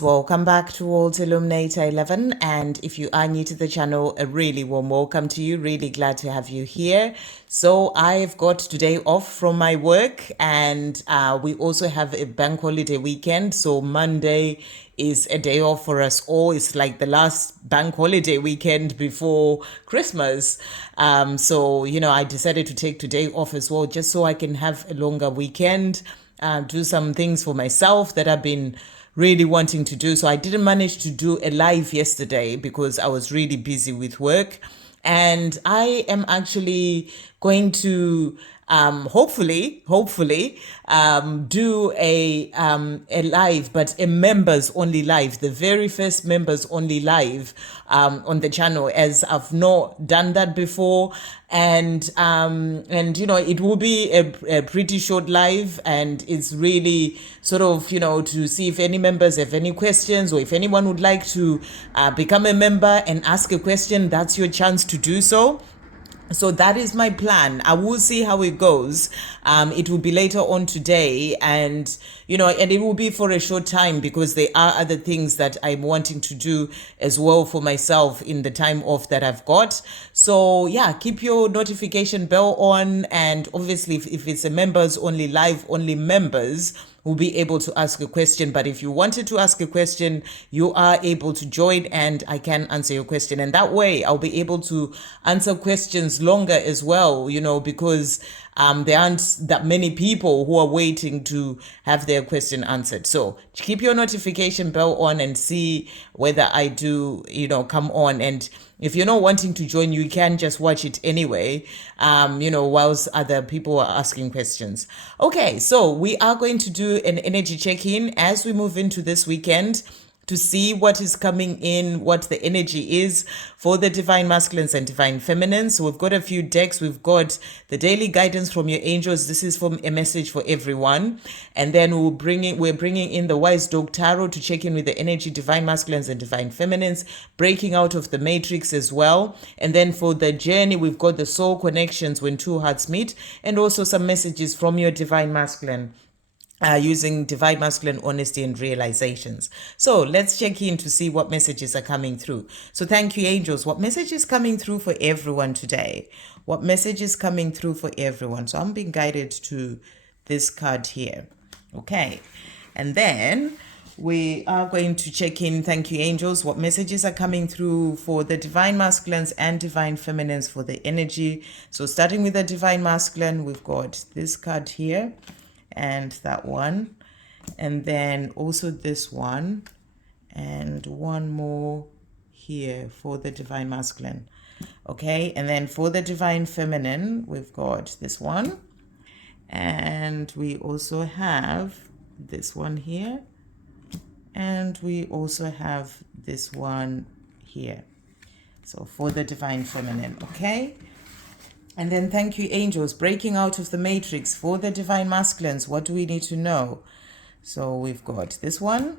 guys, welcome back to World Illuminator 11, and if you are new to the channel, a really warm welcome to you. Really glad to have you here. So I've got today off from my work, and we also have a bank holiday weekend. So Monday is a day off for us all. It's like the last bank holiday weekend before Christmas. So I decided to take today off as well, just so I can have a longer weekend, do some things for myself that I've been really wanting to do. So I didn't manage to do a live yesterday because I was really busy with work. And I am actually going to hopefully do a live, but a members only live, the very first members only live on the channel, as I've not done that before. And it will be a pretty short live, and it's really sort of to see if any members have any questions, or if anyone would like to become a member and ask a question. That's your chance to do so. So that is my plan. I will see how it goes. It will be later on today, and it will be for a short time because there are other things that I'm wanting to do as well for myself in the time off that I've got. So yeah, keep your notification bell on, and obviously if it's a members only live, only members will be able to ask a question. But if you wanted to ask a question, you are able to join and I can answer your question. And that way I'll be able to answer questions longer as well, because there aren't that many people who are waiting to have their question answered. So keep your notification bell on and see whether I do, come on. And if you're not wanting to join, you can just watch it anyway, whilst other people are asking questions. Okay, so we are going to do an energy check-in as we move into this weekend, to see what is coming in, what the energy is for the divine masculines and divine feminines. So we've got a few decks. We've got the daily guidance from your angels. This is from a message for everyone. And then we're bringing in the wise dog tarot to check in with the energy, divine masculines and divine feminines, breaking out of the matrix as well. And then for the journey, we've got the soul connections when two hearts meet, and also some messages from your divine masculine, using divine masculine honesty and realizations. So let's check in to see what messages are coming through. So thank you, angels. What message is coming through for everyone today? What message is coming through for everyone? So I'm being guided to this card here. Okay. And then we are going to check in, thank you, angels, what messages are coming through for the divine masculines and divine feminines for the energy. So starting with the divine masculine, we've got this card here, and that one, and then also this one, and one more here for the divine masculine. Okay, and then for the divine feminine, we've got this one, and we also have this one here, and we also have this one here. So for the divine feminine, okay. And then thank you, angels, breaking out of the matrix for the divine masculines. What do we need to know? So we've got this one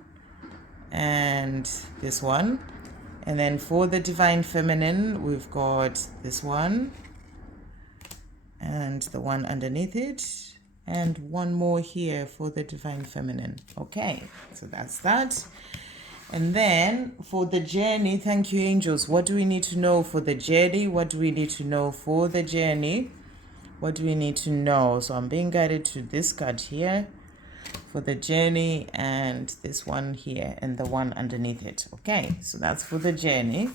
and this one. And then for the divine feminine, we've got this one and the one underneath it, and one more here for the divine feminine. Okay, so that's that. And then for the journey, thank you, angels. What do we need to know for the journey? What do we need to know for the journey? What do we need to know? So I'm being guided to this card here for the journey, and this one here and the one underneath it. Okay, so that's for the journey.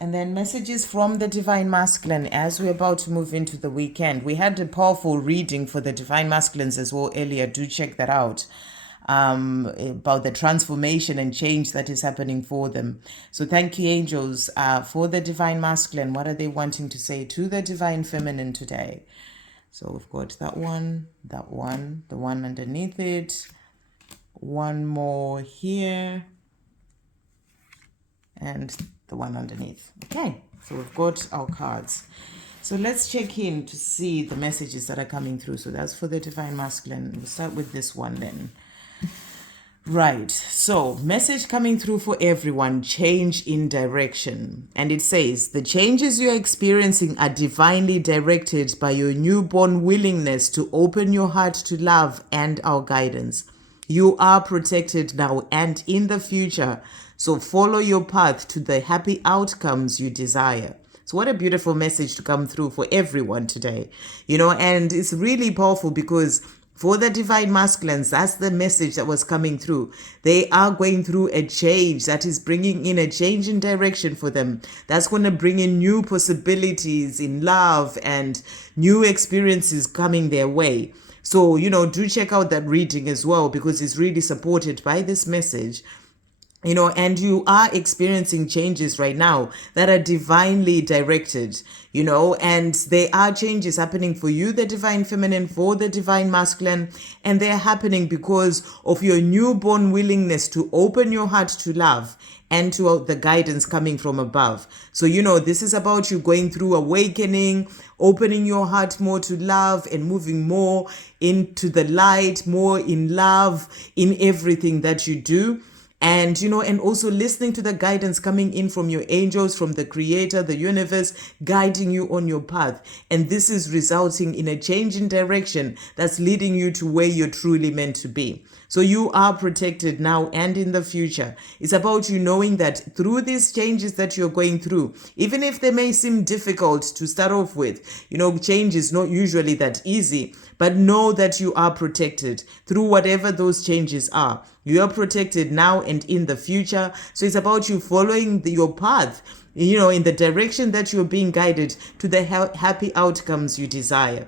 And then messages from the divine masculine as we're about to move into the weekend. We had a powerful reading for the divine masculines as well earlier. Do check that out. About the transformation and change that is happening for them. So thank you, angels, for the divine masculine. What are they wanting to say to the divine feminine today? So we've got that one, the one underneath it, one more here, and the one underneath. Okay, so we've got our cards. So let's check in to see the messages that are coming through. So that's for the divine masculine. We'll start with this one then. Right, so message coming through for everyone, change in direction. And it says, the changes you're experiencing are divinely directed by your newborn willingness to open your heart to love and our guidance. You are protected now and in the future. So follow your path to the happy outcomes you desire. So what a beautiful message to come through for everyone today. And it's really powerful because for the divine masculines, that's the message that was coming through. They are going through a change that is bringing in a change in direction for them. That's going to bring in new possibilities in love and new experiences coming their way. So, do check out that reading as well because it's really supported by this message. And you are experiencing changes right now that are divinely directed, and there are changes happening for you, the divine feminine, for the divine masculine, and they're happening because of your newborn willingness to open your heart to love and to the guidance coming from above. So, this is about you going through awakening, opening your heart more to love and moving more into the light, more in love in everything that you do. And, and also listening to the guidance coming in from your angels, from the creator, the universe, guiding you on your path. And this is resulting in a change in direction that's leading you to where you're truly meant to be. So you are protected now and in the future. It's about you knowing that through these changes that you're going through, even if they may seem difficult to start off with, change is not usually that easy, but know that you are protected through whatever those changes are. You are protected now and in the future. So it's about you following your path, in the direction that you're being guided to the happy outcomes you desire.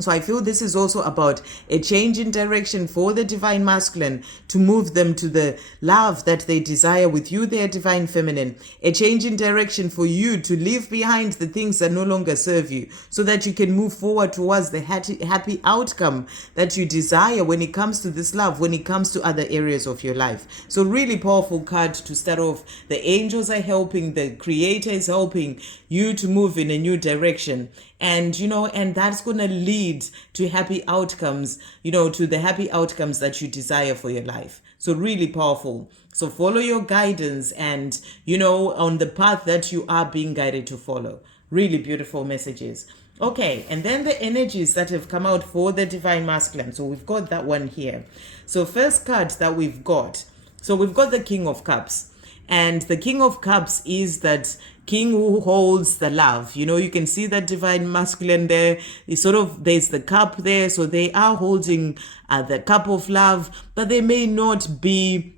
So I feel this is also about a change in direction for the divine masculine to move them to the love that they desire with you, their divine feminine. A change in direction for you to leave behind the things that no longer serve you so that you can move forward towards the happy outcome that you desire when it comes to this love, when it comes to other areas of your life. So really powerful card to start off. The angels are helping, the creator is helping you to move in a new direction. And, and that's going to lead to happy outcomes, to the happy outcomes that you desire for your life. So really powerful. So follow your guidance and, on the path that you are being guided to follow. Really beautiful messages. Okay, and then the energies that have come out for the divine masculine. So we've got that one here. So first card that we've got. So we've got the King of Cups. And the King of Cups is that king who holds the love. You can see that divine masculine there. It's there's the cup there. So they are holding the cup of love, but they may not be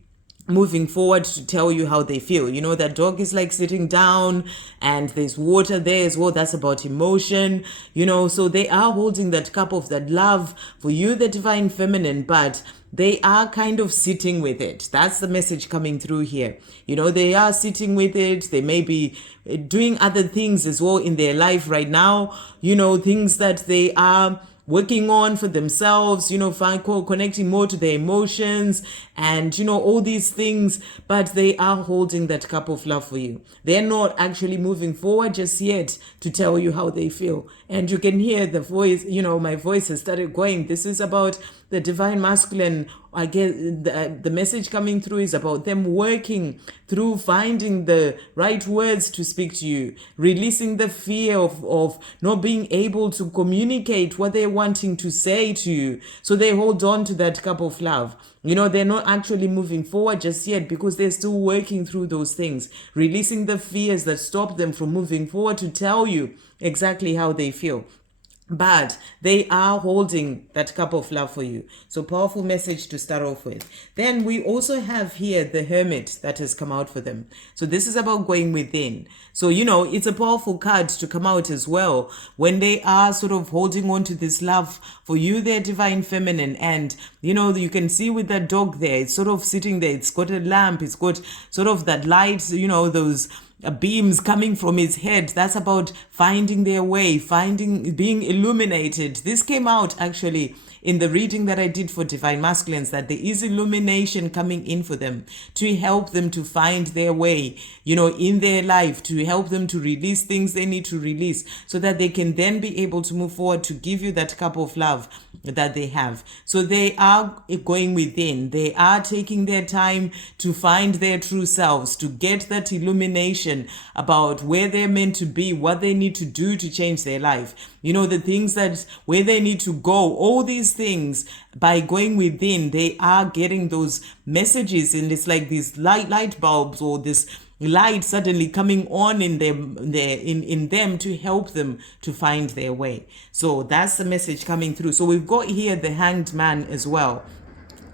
moving forward to tell you how they feel. That dog is like sitting down and there's water there as well. That's about emotion, so they are holding that cup of that love for you, the divine feminine, but they are kind of sitting with it. That's the message coming through here. They are sitting with it. They may be doing other things as well in their life right now, things that they are working on for themselves, connecting more to their emotions and, all these things, but they are holding that cup of love for you. They're not actually moving forward just yet to tell you how they feel. And you can hear the voice, my voice has started going. This is about the divine masculine. I guess the message coming through is about them working through finding the right words to speak to you, releasing the fear of not being able to communicate what they're wanting to say to you. So they hold on to that cup of love. They're not actually moving forward just yet because they're still working through those things, releasing the fears that stop them from moving forward to tell you exactly how they feel. But they are holding that cup of love for you. So powerful message to start off with. Then we also have here the Hermit that has come out for them. So this is about going within. So, it's a powerful card to come out as well when they are sort of holding on to this love for you, their divine feminine. And, you can see with that dog there, it's sort of sitting there. It's got a lamp. It's got sort of that light, those beams coming from his head. That's about finding their way, being illuminated. This came out actually in the reading that I did for divine masculines, that there is illumination coming in for them to help them to find their way, in their life, to help them to release things they need to release so that they can then be able to move forward to give you that cup of love that they have. So they are going within. They are taking their time to find their true selves, to get that illumination about where they're meant to be, what they need to do to change their life. The things where they need to go, all these these things, by going within, they are getting those messages, and it's like these light bulbs, or this light suddenly coming on in them, in them, to help them to find their way. So that's the message coming through. So we've got here the Hanged Man as well.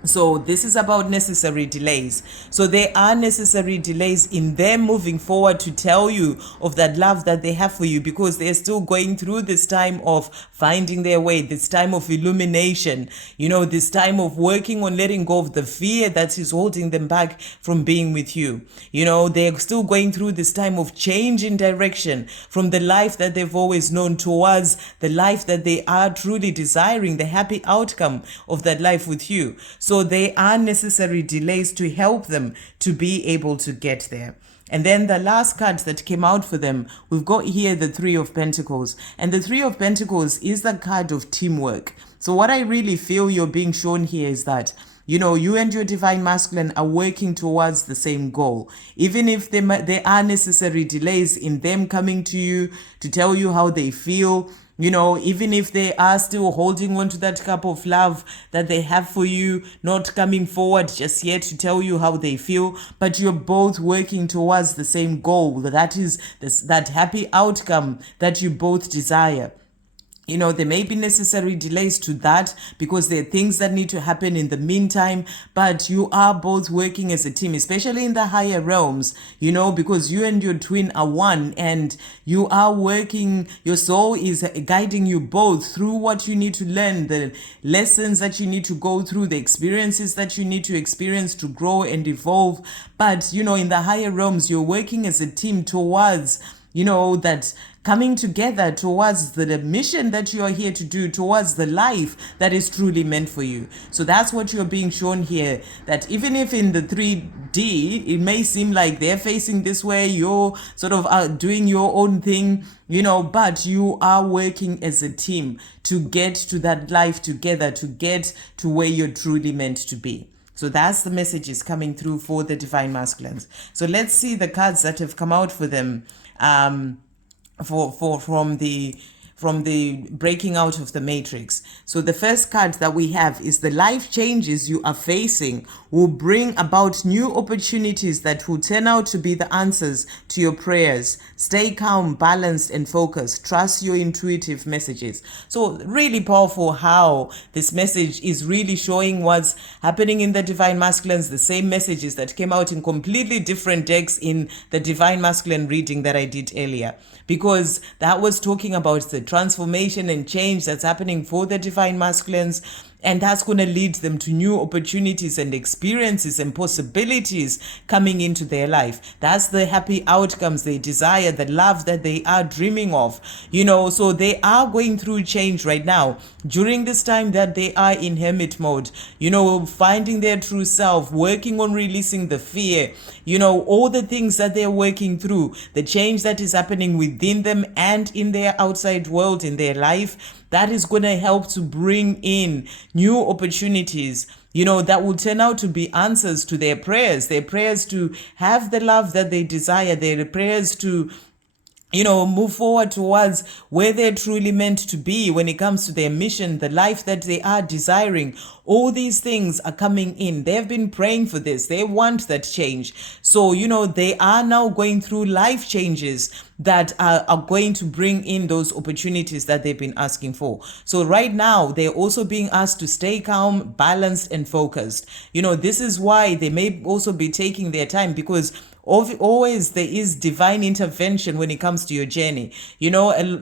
So this is about necessary delays. So there are necessary delays in them moving forward to tell you of that love that they have for you, because they're still going through this time of finding their way, this time of illumination, this time of working on letting go of the fear that is holding them back from being with you. They're still going through this time of change in direction from the life that they've always known towards the life that they are truly desiring, the happy outcome of that life with you. So they are necessary delays to help them to be able to get there. And then the last card that came out for them, we've got here the Three of Pentacles. And the Three of Pentacles is the card of teamwork. So what I really feel you're being shown here is that, you and your divine masculine are working towards the same goal. Even if there are necessary delays in them coming to you to tell you how they feel, even if they are still holding on to that cup of love that they have for you, not coming forward just yet to tell you how they feel, but you're both working towards the same goal. That is that happy outcome that you both desire. There may be necessary delays to that because there are things that need to happen in the meantime, but you are both working as a team, especially in the higher realms, because you and your twin are one, and you are working, your soul is guiding you both through what you need to learn, the lessons that you need to go through, the experiences that you need to experience to grow and evolve. But, in the higher realms, you're working as a team towards, that coming together towards the mission that you are here to do, towards the life that is truly meant for you. So that's what you're being shown here, that even if in the 3D, it may seem like they're facing this way, you're sort of doing your own thing, but you are working as a team to get to that life together, to get to where you're truly meant to be. So that's the messages coming through for the divine masculines. So let's see the cards that have come out for them. From the breaking out of the matrix. So the first card that we have is the life changes you are facing will bring about new opportunities that will turn out to be the answers to your prayers. Stay calm, balanced, and focused. Trust your intuitive messages. So really powerful how this message is really showing what's happening in the divine masculines, the same messages that came out in completely different decks in the divine masculine reading that I did earlier, because that was talking about the transformation and change that's happening for the divine masculines, and that's going to lead them to new opportunities and experiences and possibilities coming into their life. That's the happy outcomes they desire, the love that they are dreaming of, so they are going through change right now during this time that they are in hermit mode, finding their true self, working on releasing the fear, all the things that they're working through, the change that is happening within them and in their outside world, in their life, that is going to help to bring in new opportunities, that will turn out to be answers to their prayers to have the love that they desire, their prayers to move forward towards where they're truly meant to be when it comes to their mission, the life that they are desiring. All these things are coming in. They've been praying for this. They want that change. So, they are now going through life changes that are going to bring in those opportunities that they've been asking for. So right now, they're also being asked to stay calm, balanced, and focused. This is why they may also be taking their time, because always there is divine intervention when it comes to your journey.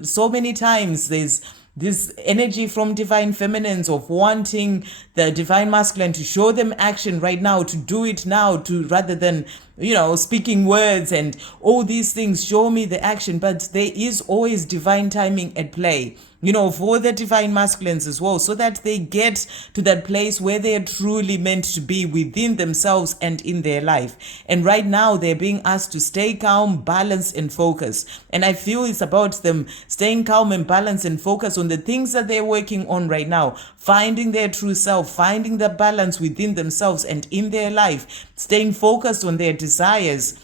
So many times there's this energy from divine feminines of wanting the divine masculine to show them action right now, to do it now, to rather than speaking words and all these things, show me the action. But there is always divine timing at play, for the divine masculines as well, so that they get to that place where they are truly meant to be within themselves and in their life. And right now they're being asked to stay calm, balanced, and focused. And I feel it's about them staying calm and balanced and focused on the things that they're working on right now, finding their true self, finding the balance within themselves and in their life, staying focused on their desires,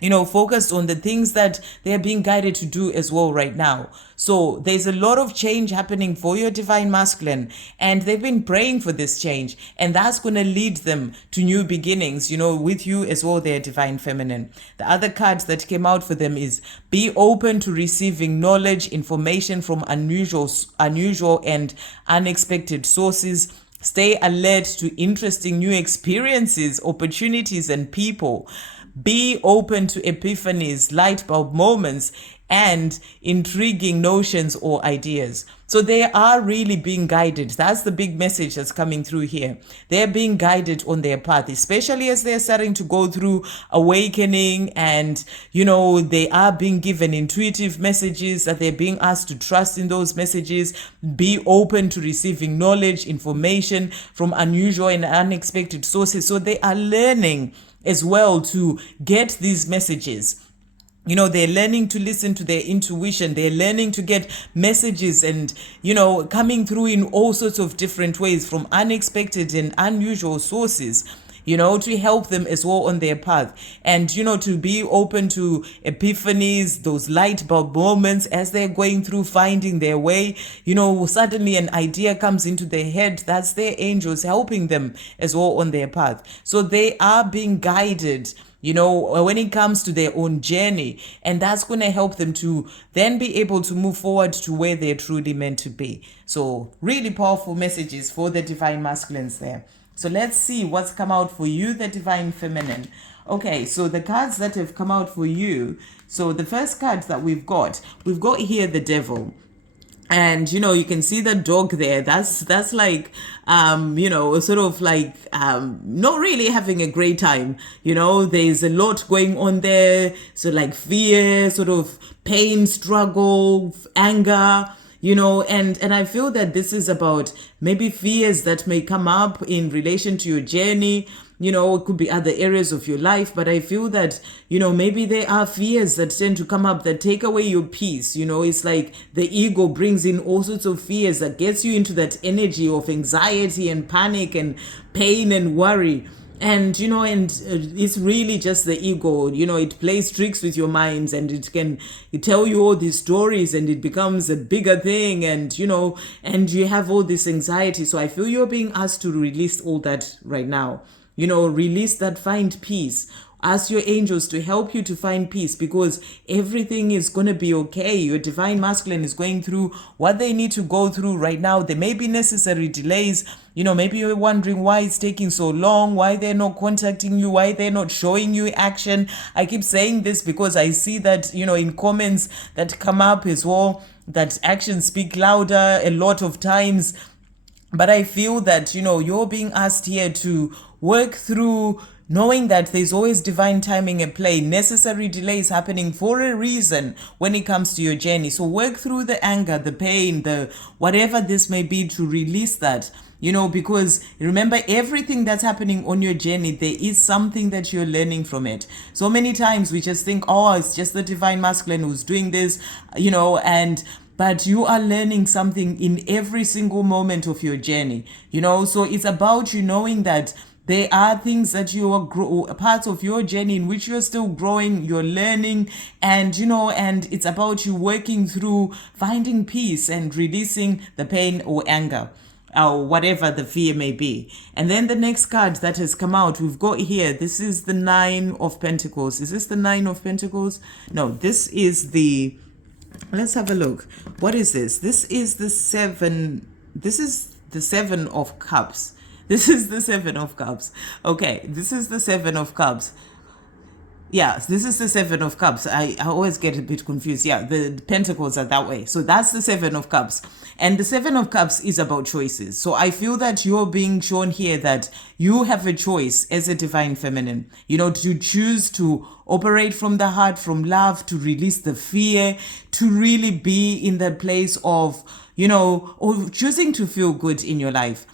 focused on the things that they're being guided to do as well right now. So there's a lot of change happening for your divine masculine, and they've been praying for this change, and that's going to lead them to new beginnings, with you as well, their divine feminine. The other cards that came out for them is be open to receiving knowledge, information from unusual and unexpected sources. Stay alert to interesting new experiences, opportunities, and people. Be open to epiphanies, light bulb moments, and intriguing notions or ideas. So they are really being guided. That's the big message that's coming through here. They're being guided on their path, especially as they're starting to go through awakening, and they are being given intuitive messages that they're being asked to trust in those messages. Be open to receiving knowledge, information from unusual and unexpected sources. So they are learning as well to get these messages. They're learning to listen to their intuition. They're learning to get messages and, coming through in all sorts of different ways from unexpected and unusual sources, to help them as well on their path. And, to be open to epiphanies, those light bulb moments as they're going through finding their way. Suddenly an idea comes into their head. That's their angels helping them as well on their path. So they are being guided, when it comes to their own journey, and that's going to help them to then be able to move forward to where they're truly meant to be. So really powerful messages for the divine masculines there. So let's see what's come out for you, the divine feminine. Okay, so the cards that have come out for you. So the first cards that we've got here the Devil. And you can see the dog there. That's like sort of like not really having a great time. There's a lot going on there. So like fear, sort of pain, struggle, anger. And I feel that this is about maybe fears that may come up in relation to your journey. It could be other areas of your life, but I feel that, maybe there are fears that tend to come up that take away your peace. It's like the ego brings in all sorts of fears that gets you into that energy of anxiety and panic and pain and worry. And, it's really just the ego, it plays tricks with your minds, and it tell you all these stories, and it becomes a bigger thing, and, and you have all this anxiety. So I feel you're being asked to release all that right now. Release that, find peace. Ask your angels to help you to find peace, because everything is going to be okay. Your divine masculine is going through what they need to go through right now. There may be necessary delays. Maybe you're wondering why it's taking so long, why they're not contacting you, why they're not showing you action. I keep saying this because I see that, in comments that come up as well, that actions speak louder a lot of times. But I feel that, you're being asked here to work through, knowing that there's always divine timing at play, necessary delays happening for a reason when it comes to your journey. So work through the anger, the pain, the whatever this may be, to release that, because remember, everything that's happening on your journey, there is something that you're learning from it. So many times we just think, oh, it's just the divine masculine who's doing this, but you are learning something in every single moment of your journey, so it's about you knowing that there are things that you are parts of your journey in which you're still growing, you're learning, and and it's about you working through finding peace and releasing the pain or anger, or whatever the fear may be. And then the next card that has come out, we've got here, this is the 9 of Pentacles. Is this the 9 of Pentacles? No, this is the, let's have a look. What is this? This is the 7. This is the 7 of Cups. This is the 7 of Cups. Okay, this is the 7 of Cups. Yeah, this is the 7 of Cups. I always get a bit confused. Yeah, the Pentacles are that way. So that's the 7 of Cups. And the 7 of Cups is about choices. So I feel that you're being shown here that you have a choice as a divine feminine, to choose to operate from the heart, from love, to release the fear, to really be in that place of, or choosing to feel good in your life.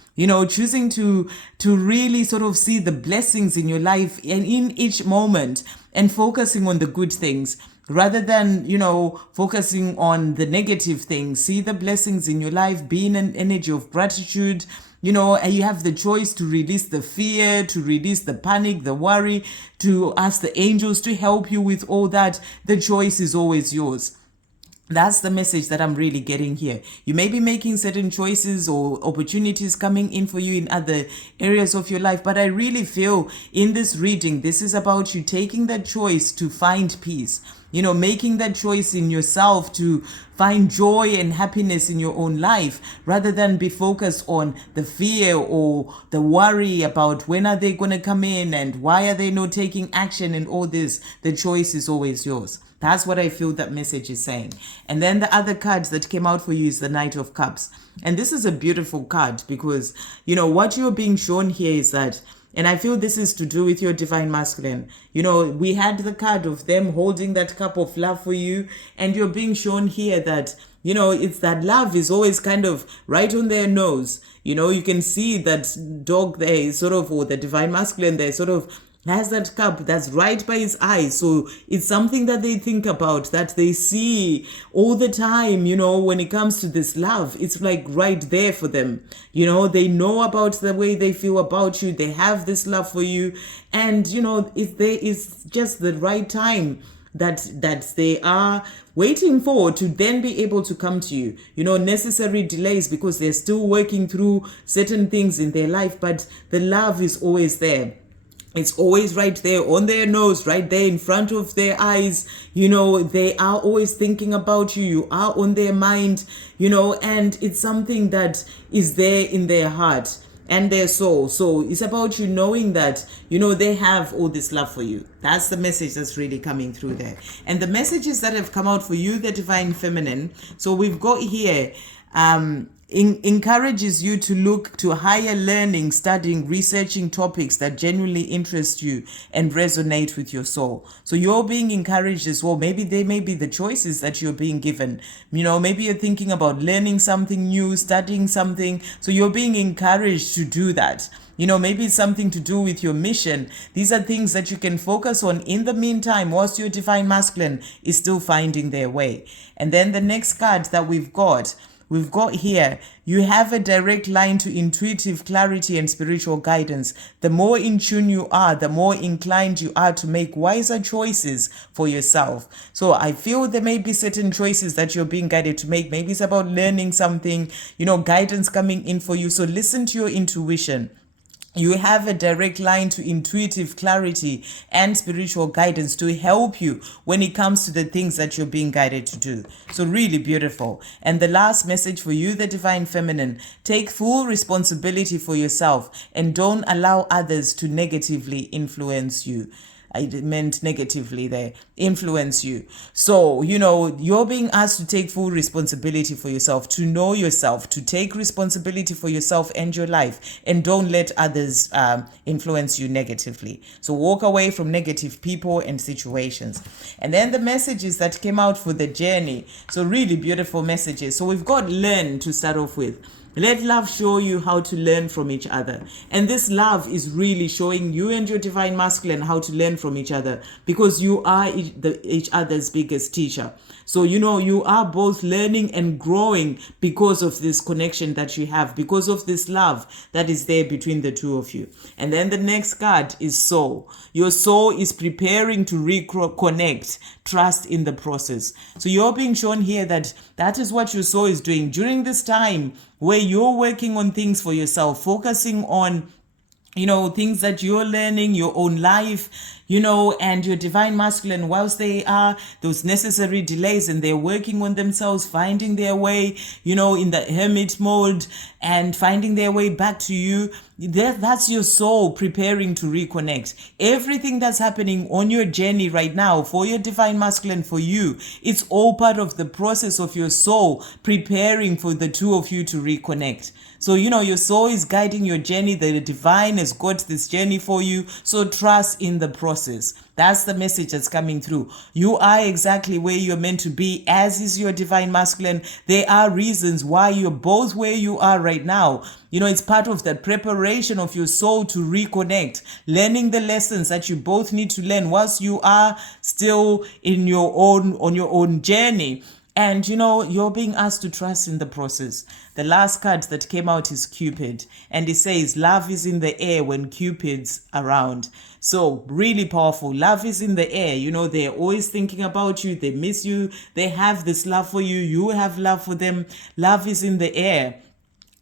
Choosing to really sort of see the blessings in your life and in each moment, and focusing on the good things rather than, focusing on the negative things. See the blessings in your life, be in an energy of gratitude, And you have the choice to release the fear, to release the panic, the worry, to ask the angels to help you with all that. The choice is always yours. That's the message that I'm really getting here. You may be making certain choices or opportunities coming in for you in other areas of your life, but I really feel in this reading, this is about you taking that choice to find peace. Making that choice in yourself to find joy and happiness in your own life, rather than be focused on the fear or the worry about when are they going to come in and why are they not taking action and all this. The choice is always yours. That's what I feel that message is saying. And then the other cards that came out for you is the Knight of Cups. And this is a beautiful card because, what you're being shown here is that, and I feel this is to do with your divine masculine. We had the card of them holding that cup of love for you, and you're being shown here that, it's that love is always kind of right on their nose. You can see that dog there is sort of, or the divine masculine there sort of has that cup that's right by his eyes. So it's something that they think about, that they see all the time, when it comes to this love. It's like right there for them. They know about the way they feel about you. They have this love for you. And, it's just the right time that they are waiting for to then be able to come to you. Necessary delays because they're still working through certain things in their life, but the love is always there. It's always right there on their nose, right there in front of their eyes. They are always thinking about you. You are on their mind, and it's something that is there in their heart and their soul. So it's about you knowing that, they have all this love for you. That's the message that's really coming through there. And the messages that have come out for you, the divine feminine. So we've got here, encourages you to look to higher learning, studying, researching topics that genuinely interest you and resonate with your soul. So you're being encouraged as well. Maybe they may be the choices that you're being given. Maybe you're thinking about learning something new, studying something. So you're being encouraged to do that. Maybe it's something to do with your mission. These are things that you can focus on in the meantime, whilst your divine masculine is still finding their way. And then the next card that we've got here, you have a direct line to intuitive clarity and spiritual guidance. The more in tune you are, the more inclined you are to make wiser choices for yourself. So I feel there may be certain choices that you're being guided to make. Maybe it's about learning something, guidance coming in for you. So listen to your intuition. You have a direct line to intuitive clarity and spiritual guidance to help you when it comes to the things that you're being guided to do. So really beautiful. And the last message for you, the divine feminine, take full responsibility for yourself and don't allow others to negatively influence you. I meant negatively there, influence you. So, you're being asked to take full responsibility for yourself, to know yourself, to take responsibility for yourself and your life, and don't let others influence you negatively. So walk away from negative people and situations. And then the messages that came out for the journey. So really beautiful messages. So we've got learn to start off with. Let love show you how to learn from each other. And this love is really showing you and your divine masculine how to learn from each other, because you are each other's biggest teacher. So, you are both learning and growing because of this connection that you have, because of this love that is there between the two of you. And then the next card is soul. Your soul is preparing to reconnect, trust in the process. So you're being shown here that is what your soul is doing during this time where you're working on things for yourself, focusing on things that you're learning, your own life, and your divine masculine, whilst they are those necessary delays and they're working on themselves, finding their way, in the hermit mode and finding their way back to you. That's your soul preparing to reconnect. Everything that's happening on your journey right now for your divine masculine, for you, it's all part of the process of your soul preparing for the two of you to reconnect. So, your soul is guiding your journey. The divine has got this journey for you. So trust in the process. That's the message that's coming through. You are exactly where you're meant to be, as is your divine masculine. There are reasons why you're both where you are right now. It's part of the preparation of your soul to reconnect, learning the lessons that you both need to learn whilst you are still on your own journey. And you're being asked to trust in the process. The last card that came out is Cupid, and it says love is in the air when Cupid's around. So really powerful. Love is in the air. They're always thinking about you. They miss you. They have this love for you. You have love for them. Love is in the air.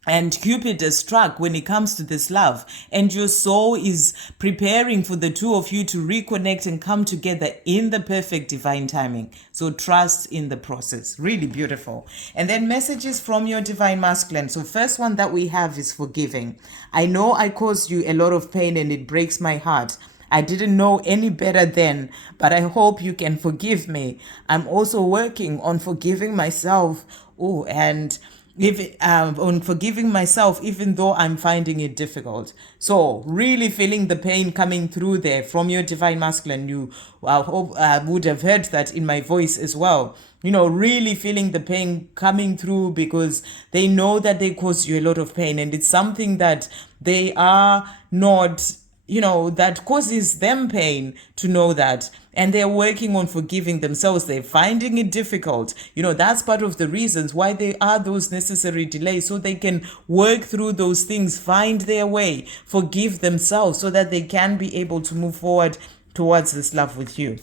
And Cupid is struck when it comes to this love. And your soul is preparing for the two of you to reconnect and come together in the perfect divine timing. So trust in the process. Really beautiful. And then messages from your divine masculine. So first one that we have is forgiving. I know I caused you a lot of pain and it breaks my heart. I didn't know any better then, but I hope you can forgive me. I'm also working on forgiving myself. On forgiving myself, even though I'm finding it difficult. So really feeling the pain coming through there from your divine masculine. You would have heard that in my voice as well. Really feeling the pain coming through because they know that they cause you a lot of pain, and it's something that they are not, that causes them pain to know that. And they're working on forgiving themselves. They're finding it difficult. That's part of the reasons why there are those necessary delays, so they can work through those things, find their way, forgive themselves so that they can be able to move forward towards this love with you.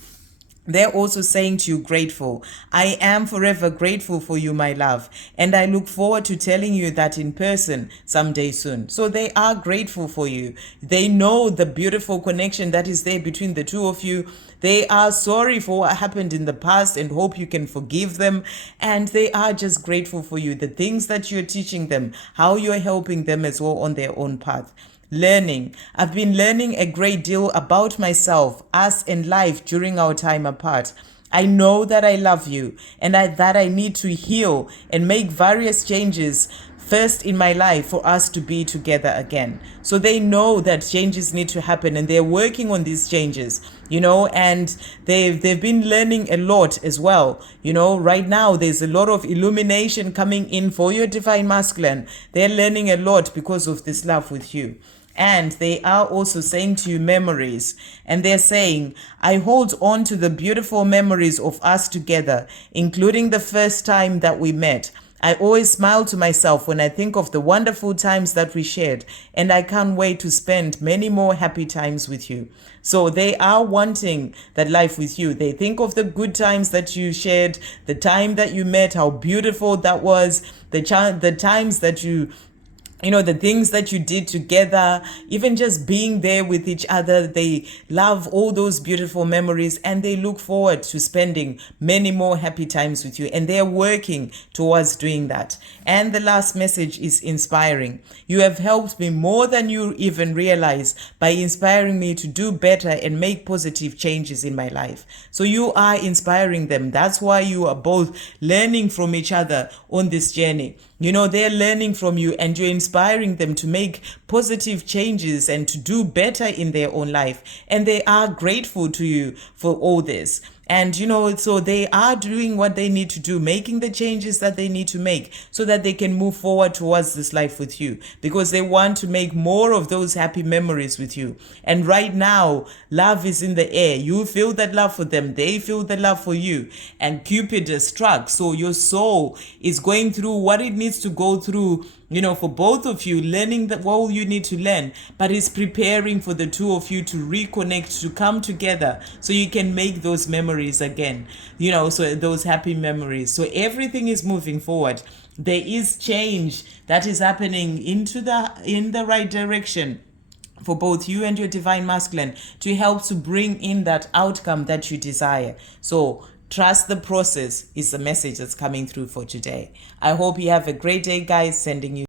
They're also saying to you, grateful. I am forever grateful for you, my love. And I look forward to telling you that in person someday soon. So they are grateful for you. They know the beautiful connection that is there between the two of you. They are sorry for what happened in the past and hope you can forgive them. And they are just grateful for you. The things that you're teaching them, how you're helping them as well on their own path. Learning. I've been learning a great deal about myself, us, and life during our time apart. I know that I love you and that I need to heal and make various changes first in my life for us to be together again. So they know that changes need to happen, and they're working on these changes, and they've been learning a lot as well. Right now there's a lot of illumination coming in for your divine masculine. They're learning a lot because of this love with you. And they are also saying to you memories. And they're saying, I hold on to the beautiful memories of us together, including the first time that we met. I always smile to myself when I think of the wonderful times that we shared, and I can't wait to spend many more happy times with you. So they are wanting that life with you. They think of the good times that you shared, the time that you met, how beautiful that was, the times that the things that you did together, even just being there with each other. They love all those beautiful memories, and they look forward to spending many more happy times with you. And they're working towards doing that. And the last message is inspiring. You have helped me more than you even realize by inspiring me to do better and make positive changes in my life. So you are inspiring them. That's why you are both learning from each other on this journey. They're learning from you, and you're inspiring them to make positive changes and to do better in their own life. And they are grateful to you for all this. And, so they are doing what they need to do, making the changes that they need to make so that they can move forward towards this life with you, because they want to make more of those happy memories with you. And right now, love is in the air. You feel that love for them. They feel the love for you. And Cupid is struck. So your soul is going through what it needs to go through, for both of you, learning what you need to learn, but it's preparing for the two of you to reconnect, to come together so you can make those memories again, so those happy memories. So everything is moving forward. There is change that is happening in the right direction for both you and your divine masculine to help to bring in that outcome that you desire. So trust the process is the message that's coming through for today. I hope you have a great day, guys. Sending you